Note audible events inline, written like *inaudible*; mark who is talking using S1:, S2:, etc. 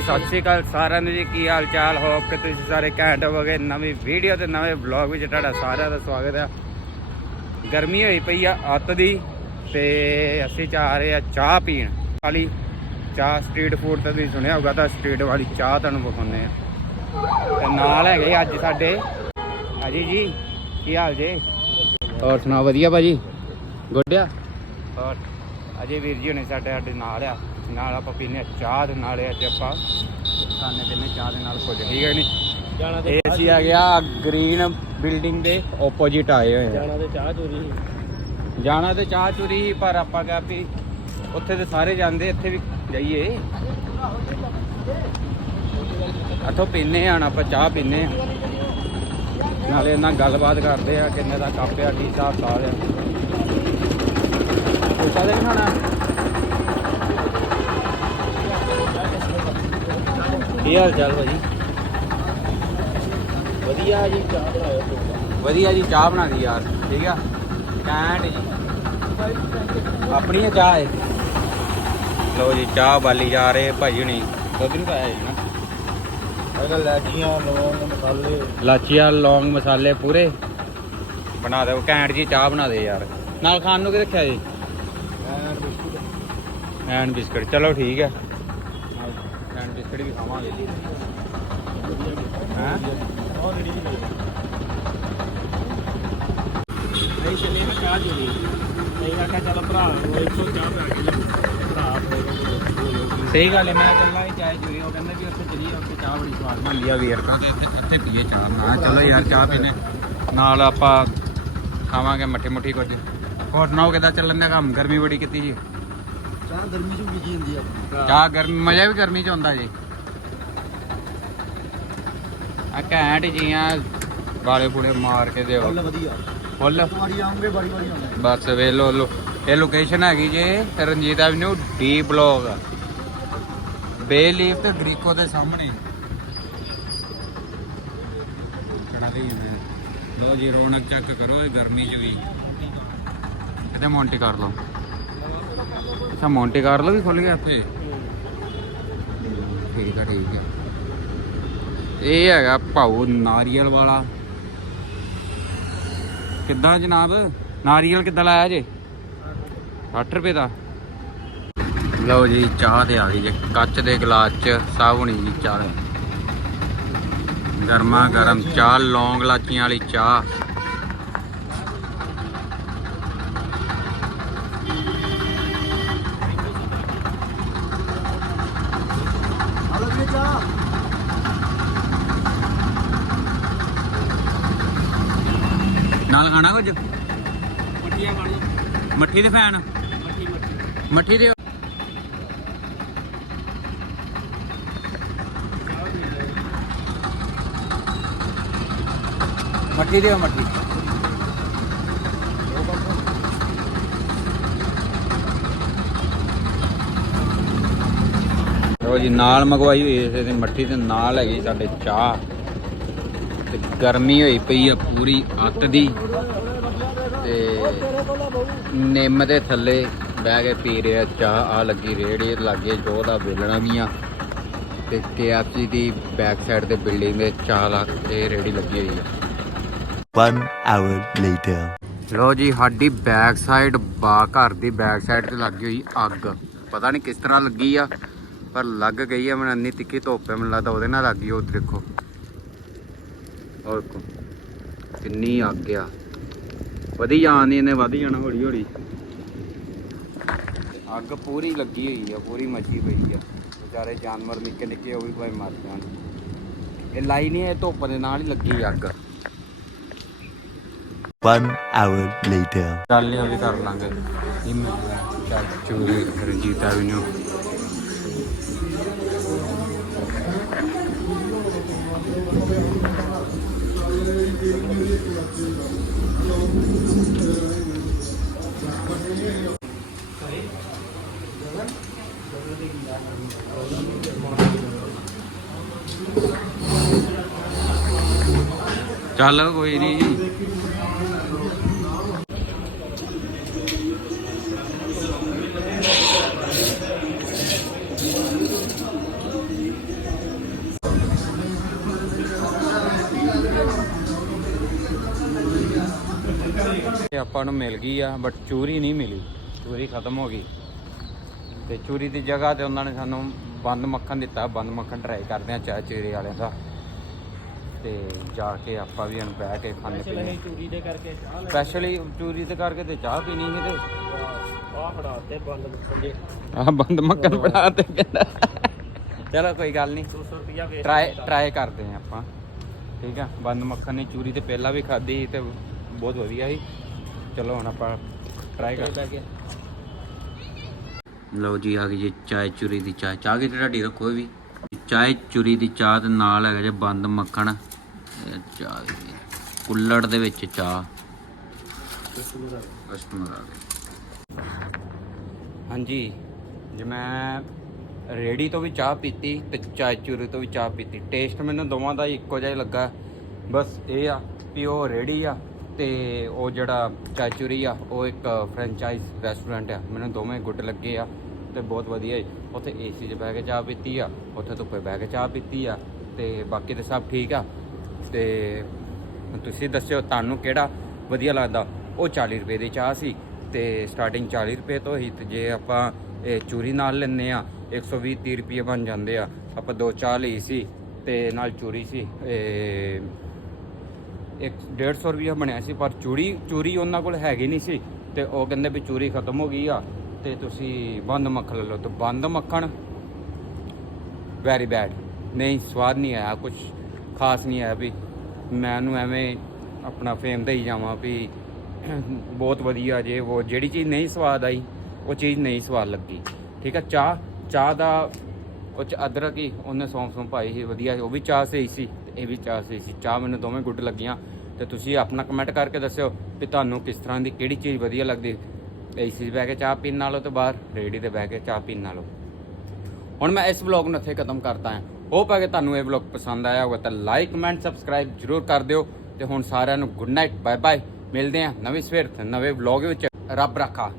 S1: ਸਤਿ ਸ਼੍ਰੀ ਅਕਾਲ ਸਾਰਿਆਂ ਨੂੰ ਜੀ, ਕੀ ਹਾਲ ਚਾਲ ਹੋ ਕਿ ਤੁਸੀਂ ਸਾਰੇ ਘੈਂਟ ਹੋਵੋਗੇ। ਨਵੀਂ ਵੀਡੀਓ ਤੇ ਨਵੇਂ ਵਲੌਗ ਵਿੱਚ ਤੁਹਾਡਾ ਸਾਰਿਆਂ ਦਾ ਸਵਾਗਤ ਹੈ। ਗਰਮੀ ਹੋਈ ਪਈ ਆ ਅੱਤ ਦੀ ਤੇ ਅਸੀਂ ਚਾਹ ਰਹੇ ਆ ਚਾਹ ਪੀਣ ਵਾਲੀ। ਚਾਹ ਸਟਰੀਟ ਫੂਡ ਤੇ ਤੁਸੀਂ ਸੁਣਿਆ ਹੋਊਗਾ, ਤਾਂ ਸਟਰੀਟ ਵਾਲੀ ਚਾਹ ਤੁਹਾਨੂੰ ਵਿਖਾਉਂਦੇ ਆ। ਤੇ ਨਾਲ ਹੈਗੇ ਅੱਜ ਸਾਡੇ ਅਜੀ ਜੀ, ਕੀ ਹਾਲ ਜੇ? ਹੋਰ ਸੁਣਾਓ, ਵਧੀਆ ਭਾਜੀ? ਗੁੱਡਿਆ ਹੋਰ, ਅਜੇ ਵੀਰ ਜੀ ਹੁਣੇ ਸਾਡੇ ਸਾਡੇ ਨਾਲ ਆ। ਨਾਲ ਆਪਾਂ ਪੀਨੇ ਚਾਹ ਦੇ ਨਾਲ ਅੱਜ ਆਪਾਂ ਖਾਣੇ ਪੀਨੇ ਚਾਹ ਦੇ ਨਾਲ ਕੁਝ ਠੀਕ ਹੈ ਨਹੀਂ? ਇਹ ਅਸੀਂ ਆ ਗਿਆ ਗ੍ਰੀਨ ਬਿਲਡਿੰਗ ਦੇ ਆਪੋਜੀਟ ਆਏ ਹੋਏ
S2: ਜਾਣਾ ਤੇ ਚਾਹ ਚੋਰੀ
S1: ਜਾਣਾ ਤੇ ਚਾਹ ਚੁਰੀ ਪਰ ਆਪਾਂ ਕਿਹਾ ਵੀ ਉੱਥੇ ਤੇ ਸਾਰੇ ਜਾਂਦੇ ਇੱਥੇ ਵੀ ਜਾਈਏ। ਇੱਥੋਂ ਪੀਨੇ ਆਣ ਆਪਾਂ ਚਾਹ ਪੀਨੇ ਆ ਨਾਲੇ ਇਹਨਾਂ ਗੱਲਬਾਤ ਕਰਦੇ ਆ ਕਿੰਨੇ ਦਾ ਕੱਪ ਆ ਕੀ ਹਿਸਾਬ ਸਾਲ ਆ। ਪੁੱਛਾ ਦੇ ਖਾਣਾ ਕੀ ਹਾਲ ਚਾਲ ਭਾਜੀ?
S2: ਵਧੀਆ ਜੀ ਚਾਹ ਬਣਾਇਓ ਤੂੰ।
S1: ਵਧੀਆ ਜੀ ਚਾਹ ਬਣਾ ਦੀ ਯਾਰ ਠੀਕ ਆ? ਕੈਂਟ ਜੀ। ਆਪਣੀ ਚਾਹ ਹੈ ਲੋ ਜੀ ਚਾਹ ਬਾਲੀ ਜਾ ਰਹੇ ਭਾਈ ਹੁਣੀ। ਦੁੱਧ ਨਹੀਂ ਪਾਇਆ ਜੀ ਨਾ।
S2: ਅਗਰ ਲੈਚੀਆਂ ਲੌਂਗ ਮਸਾਲੇ।
S1: ਲਾਚੀਆਂ ਲੌਂਗ ਮਸਾਲੇ ਪੂਰੇ। ਬਣਾ ਦਿਓ ਕੈਂਟ ਜੀ ਚਾਹ ਬਣਾ ਦੇ ਯਾਰ। ਨਾਲ ਖਾਣ ਨੂੰ ਕੀ ਰੱਖਿਆ ਜੀ?
S2: And biscuit.
S1: ਐਂਡ ਬਿਸਕਟ ਚਲੋ ਠੀਕ ਹੈ ਬਿਸਕਟ ਵੀ ਖਾਵਾਂਗੇ ਹੈਂ?
S2: ਬਹੁਤ ਰੇੜੀ ਨਹੀਂ ਨਹੀਂ ਚੱਲੇ ਹਾਂ ਚਾਹ ਚੋਰੀ ਨਹੀਂ ਆਖਿਆ ਚੱਲ ਭਰਾ ਨੂੰ ਇੱਥੋਂ ਚਾਹ ਪਾ ਕੇ ਲਿਆਓ। ਭਰਾ
S1: ਸਹੀ ਗੱਲ ਹੈ ਮੈਂ ਚੱਲਾਂ ਹੀ ਚਾਹ ਚੋਰੀ ਉਹ ਕਹਿੰਦੇ ਵੀ ਉੱਥੇ ਚਲੀਏ ਉੱਥੇ ਚਾਹ ਬੜੀ ਸਵਾਦ ਬਣਦੀ ਆ। ਵੀਰ ਤਾਂ। ਤੇ ਇੱਥੇ ਇੱਥੇ ਪੀਏ ਚਾਹ। ਨਾ ਚਲੋ ਯਾਰ ਚਾਹ ਪੀਨੇ। ਨਾਲ ਆਪਾਂ ਖਾਵਾਂਗੇ ਮੱਠੀ ਮੁੱਠੀ ਕੁਝ। ਹੋਰ ਸੁਣਾਓ ਕਿੱਦਾਂ ਚੱਲਣ ਦਾ ਕੰਮ? ਗਰਮੀ ਬੜੀ ਕੀਤੀ ਜੀ?
S2: ਚਾਹ ਗਰਮੀ ਚ ਵਿਕੀ ਹੁੰਦੀ ਆ।
S1: ਚਾਹ ਗਰਮੀ ਮਜ਼ਾ ਵੀ ਗਰਮੀ ਚ ਆਉਂਦਾ ਜੀ। ਆ ਘੈਂਟ ਜੀਆਂ ਵਾਲੇ ਪੂੜੇ ਮਾਰ ਕੇ ਦਿਓ।
S2: ਫੁੱਲ ਵਧੀਆ।
S1: ਫੁੱਲ।
S2: ਤੁਹਾਡੀ ਆਉਂਗੇ ਬੜੀ ਬੜੀ ਆਉਂਦੇ
S1: ਬਸ ਵੇਖ ਲੋ ਲੋ। ਇਹ ਲੋਕੇਸ਼ਨ ਹੈਗੀ ਜੇ Ranjit avenue D block bay leaf ਤੇ ਡਰੀਕੋ ਦੇ ਸਾਹਮਣੇ। ਕੜਾ ਦੇ ਲੋ ਜੀ ਰੌਣਕ ਚੈੱਕ ਕਰੋ ਇਹ ਗਰਮੀ ਚ ਵੀ। ਇਹਦੇ ਮੌਂਟੀ ਕਰ ਲਓ। ਅੱਛਾ ਮੌਂਟੀ ਕਰ ਲਓ ਵੀ ਖੁੱਲ ਗਿਆ ਇੱਥੇ? ਠੀਕ ਹੈ ਠੀਕ ਹੈ। ਇਹ ਹੈਗਾ ਭਾਊ ਨਾਰੀਅਲ ਵਾਲਾ। ਕਿੱਦਾਂ ਜਨਾਬ? ਨਾਰੀਅਲ ਕਿੱਦਾਂ ਲਾਇਆ ਜੇ? 60 ਰੁਪਏ ਦਾ। ਲਓ ਜੀ ਚਾਹ ਤੇ ਆ ਗਈ ਜੇ। ਕੱਚ ਦੇ ਗਲਾਸ ਚ ਸਾਬਣੀ ਜੀ ਚਾਹ। ਗਰਮਾ ਗਰਮ ਚਾਹ ਲੌਂਗ ਲਾਚੀਆਂ ਵਾਲੀ ਚਾਹ। ਨਾਲ ਖਾਣਾ ਕੁਝ?
S2: ਮੱਠੀਆਂ ਬਣ
S1: ਮੱਠੀ ਦੇ ਫੈਨ?
S2: ਮੱਠੀ ਮੱਠੀ।
S1: ਮੱਠੀ ਦੇ ਮੱਠੀ ਦਿਓ ਮੱਠੀ। ਲੋ ਜੀ ਨਾਲ ਮੰਗਵਾਈ ਹੋਈ ਇਸੇ ਦੀ ਮੱਠੀ ਤੇ ਨਾਲ ਹੈਗੀ ਸਾਡੇ ਚਾਹ। ਤੇ ਗਰਮੀ ਹੋਈ ਪਈ ਆ ਪੂਰੀ ਅੱਤ ਦੀ। ਤੇ ਨਿੰਮ ਦੇ ਥੱਲੇ ਬਹਿ ਕੇ ਪੀ ਰਿਹਾ ਚਾਹ ਆ ਲੱਗੀ ਰੇੜੀ ਲੱਗੇ ਜੋ ਦਾ ਵੇਲਣਾ ਵੀ ਆ। ਤੇ KFC ਦੀ ਬੈਕ ਸਾਈਡ ਤੇ ਬਿਲਡਿੰਗ ਦੇ ਚਾਹ ਲਾ ਤੇ ਰੇੜੀ ਲੱਗੀ ਹੋਈ ਆ।
S3: One hour later.
S1: ਲੋ ਜੀ ਸਾਡੀ ਬੈਕ ਸਾਈਡ ਬਾ ਘਰ ਦੀ ਬੈਕ ਸਾਈਡ ਤੇ ਲੱਗੀ ਹੋਈ ਅੱਗ। ਪਤਾ ਨਹੀਂ ਕਿਸ ਤਰ੍ਹਾਂ ਲੱਗੀ ਆ ਪਰ ਲੱਗ ਗਈ ਆ ਮੈਨੂੰ ਇੰਨੀ ਤਿੱਖੀ ਧੁੱਪ ਹੈ ਮੈਨੂੰ ਲੱਗਦਾ ਉਹਦੇ ਨਾਲ ਲੱਗੀ ਉਹ ਦੇਖੋ। ਦੇਖੋ ਕਿੰਨੀ ਅੱਗ ਆ। ਵਧੀ ਜਾਂਦੀ ਇਹਨੇ ਵਧੀ ਜਾਣਾ ਹੌਲੀ ਹੌਲੀ। ਅੱਗ ਪੂਰੀ ਲੱਗੀ ਹੋਈ ਆ ਪੂਰੀ ਮੱਚੀ ਪਈ ਆ। ਵਿਚਾਰੇ ਜਾਨਵਰ ਨਿੱਕੇ ਨਿੱਕੇ ਉਹ ਵੀ ਭਾਵੇਂ ਮਰ ਜਾਣ। ਇਹ ਲਾਈ ਨਹੀਂ ਇਹ ਧੁੱਪ ਦੇ ਨਾਲ ਹੀ ਲੱਗੀ ਅੱਗ।
S3: One hour later.
S1: ਚੱਲ ਨਹੀਂ ਵੀ ਕਰ ਲਾਂਗੇ। ਇਹ ਚਾਚੂ ਰਣਜੀਤ ਐਵਨਿਊ ਚੱਲ ਕੋਈ ਨਹੀਂ ਆਪਾਂ ਨੂੰ ਮਿਲ ਗਈ ਆ ਬਟ ਚੂਰੀ ਨਹੀਂ ਮਿਲੀ। ਚੂਰੀ ਖਤਮ ਹੋ ਗਈ। ਤੇ ਚੂਰੀ ਦੀ ਜਗ੍ਹਾ ਤੇ ਉਹਨਾਂ ਨੇ ਸਾਨੂੰ ਬੰਦ ਮੱਖਣ ਦਿੱਤਾ ਬੰਦ ਮੱਖਣ ਟਰਾਈ ਕਰਦੇ ਆ ਚਾਹ ਚੀਰੇ ਵਾਲਿਆਂ ਦਾ। ਤੇ ਜਾ ਕੇ ਆਪਾਂ ਵੀ ਹੁਣ ਬਹਿ ਕੇ ਖਾਣੇ ਪੀਣੇ।
S2: ਚੂਰੀ ਦੇ ਕਰਕੇ ਚਾਹ ਲੈ
S1: ਸਪੈਸ਼ਲੀ ਚੂਰੀ ਤੇ ਕਰਕੇ ਤੇ ਚਾਹ ਪੀਣੀ ਸੀ ਤੇ।
S2: ਆਹ ਫੜਾ ਤੇ ਬੰਦ ਮੁੱਕਦੇ
S1: ਆ ਬੰਦ ਮੱਖਣ ਬਣਾ ਤੇ ਕਹਿੰਦਾ। ਚਲੋ ਕੋਈ ਗੱਲ ਨਹੀਂ
S2: 200 ਰੁਪਿਆ ਵੇਚ
S1: ਟਰਾਈ ਟਰਾਈ ਕਰਦੇ ਆ ਆਪਾਂ। ਠੀਕ ਆ ਬੰਦ ਮੱਖਣ ਨੇ ਚੂਰੀ ਤੇ ਪਹਿਲਾਂ ਵੀ ਖਾਧੀ ਤੇ ਬਹੁਤ ਵਧੀਆ ਸੀ। ਚਲੋ ਹੁਣ ਆਪਾਂ ਟਰਾਈ ਕਰਦੇ ਲਓ ਜੀ ਆ ਗਈ ਜੀ ਚਾਏ ਚੁਰੀ ਦੀ ਚਾਹ। ਚਾਹ ਕੀ ਤੁਹਾਡੀ ਰੱਖੋ ਵੀ। ਚਾਏ ਚੁਰੀ ਦੀ ਚਾਹ ਦੇ ਨਾਲ ਹੈਗਾ ਜੇ ਬੰਦ ਮੱਖਣ। ਚਾਹ ਕੁੱਲੜ ਦੇ ਵਿੱਚ ਚਾਹ। ਕਸਟਮਰ ਹਾਂਜੀ ਜੇ ਮੈਂ ਰੇੜੀ ਤੋਂ ਵੀ ਚਾਹ ਪੀਤੀ ਤੇ ਚਾਏ ਚੁਰੀ ਤੋਂ ਵੀ ਚਾਹ ਪੀਤੀ। ਟੇਸਟ ਮੈਨੂੰ ਦੋਵਾਂ ਦਾ ਇੱਕੋ ਜਿਹਾ ਹੀ ਲੱਗਾ। ਬਸ ਇਹ ਆ ਵੀ ਉਹ ਰੇੜੀ ਆ। ਤੇ ਉਹ ਜਿਹੜਾ ਚਾय ਚੂਰੀ ਆ, ਉਹ ਇੱਕ ਫਰੈਂਚਾਈਜ਼ ਰੈਸਟੋਰੈਂਟ ਆ। ਮੈਨੂੰ ਦੋਵੇਂ ਗੁੱਡ ਲੱਗੇ ਆ ਤੇ ਬਹੁਤ ਵਧੀਆ ਜੀ। ਉੱਥੇ ਏਸੀ 'ਚ ਬਹਿ ਕੇ ਚਾਹ ਪੀਤੀ ਆ, ਉੱਥੇ ਧੁੱਪੇ ਬਹਿ ਕੇ ਚਾਹ ਪੀਤੀ ਆ ਤੇ ਬਾਕੀ ਤੇ ਸਭ ਠੀਕ ਆ। ਤੇ ਤੁਸੀਂ ਦੱਸਿਓ ਤੁਹਾਨੂੰ ਕਿਹੜਾ ਵਧੀਆ ਲੱਗਦਾ? ਉਹ 40 ਰੁਪਏ ਦੀ ਚਾਹ ਸੀ ਤੇ ਸਟਾਰਟਿੰਗ 40 ਰੁਪਏ ਤੋਂ ਹੀ ਤੇ ਜੇ ਆਪਾਂ ਇਹ ਚੂਰੀ ਨਾਲ ਲੈਨੇ ਆ 120 30 ਰੁਪਏ ਬਣ ਜਾਂਦੇ ਆ। ਆਪਾਂ ਦੋ ਚਾਹ ਲਈ ਸੀ ਤੇ ਨਾਲ ਚੂਰੀ ਸੀ, ਇਹ 150 ਰੁਪਏ ਬਣਿਆ ਸੀ, ਪਰ ਚੂੜੀ, ਚੂਰੀ ਉਹਨਾਂ ਕੋਲ ਹੈਗੀ ਨਹੀਂ ਸੀ ਤੇ ਉਹ ਕਹਿੰਦੇ ਵੀ ਚੂਰੀ ਖਤਮ ਹੋ ਗਈ ਆ ਤੇ ਤੁਸੀਂ ਬੰਦ ਮੱਖਣ ਲੈ ਲਓ। ਤੇ ਬੰਦ ਮੱਖਣ ਵੈਰੀ ਬੈਡ ਨਹੀਂ, ਸਵਾਦ ਨਹੀਂ ਆਇਆ ਕੁਝ ਖਾਸ ਨਹੀਂ ਆਇਆ ਵੀ ਮੈਂ ਉਹਨੂੰ ਐਵੇਂ ਆਪਣਾ ਫੇਮ ਦੇਈ ਜਾਵਾਂ ਵੀ *clears throat* ਬਹੁਤ ਵਧੀਆ ਜੇ ਉਹ ਜਿਹੜੀ ਚੀਜ਼ ਨਹੀਂ ਸਵਾਦ ਆਈ, ਉਹ ਚੀਜ਼ ਨਹੀਂ ਸਵਾਦ ਲੱਗੀ। ਠੀਕ ਹੈ ਚਾਹ ਚਾਹ ਦਾ ਉਹ ਚ ਅਦਰਕ ਹੀ ਉਹਨੇ ਸੌਂਫ ਸੌਂਫ ਪਾਈ ਸੀ, ਵਧੀਆ ਉਹ ਵੀ ਚਾਹ ਸਹੀ ਸੀ, ਤੇ ਇਹ ਵੀ ਚਾਹ ਸਹੀ ਸੀ। ਚਾਹ ਮੈਨੂੰ ਦੋਵੇਂ ਗੁੱਡ ਲੱਗੀਆਂ। ਤੇ ਤੁਸੀਂ ਆਪਣਾ ਕਮੈਂਟ ਕਰਕੇ ਦੱਸਿਓ ਕਿ ਤੁਹਾਨੂੰ ਕਿਸ ਤਰ੍ਹਾਂ ਦੀ ਕਿਹੜੀ ਚੀਜ਼ ਵਧੀਆ ਲੱਗਦੀ। ਏਸੀ 'ਚ ਬਹਿ ਕੇ ਚਾਹ ਪੀਣ ਨਾਲੋਂ ਤੇ ਬਾਹਰ ਰੇੜੀ ਤੇ ਬਹਿ ਕੇ ਚਾਹ ਪੀਣ ਨਾਲੋਂ। ਹੁਣ ਮੈਂ ਇਸ ਵਲੌਗ ਨੂੰ ਇੱਥੇ ਖਤਮ ਕਰਦਾ ਹਾਂ। ਹੋਪ ਹੈ ਕਿ ਤੁਹਾਨੂੰ ਇਹ ਵਲੌਗ ਪਸੰਦ ਆਇਆ ਹੋਵੇ ਤਾਂ ਲਾਈਕ ਕਮੈਂਟ ਸਬਸਕ੍ਰਾਈਬ ਜਰੂਰ ਕਰ ਦਿਓ ਤੇ ਹੁਣ ਸਾਰਿਆਂ ਨੂੰ ਗੁੱਡ ਨਾਈਟ ਬਾਏ ਬਾਏ ਮਿਲਦੇ ਹਾਂ ਨਵੀਂ ਸਵੇਰ ਨਵੇਂ ਵਲੌਗ ਵਿੱਚ। ਰੱਬ ਰੱਖਾ।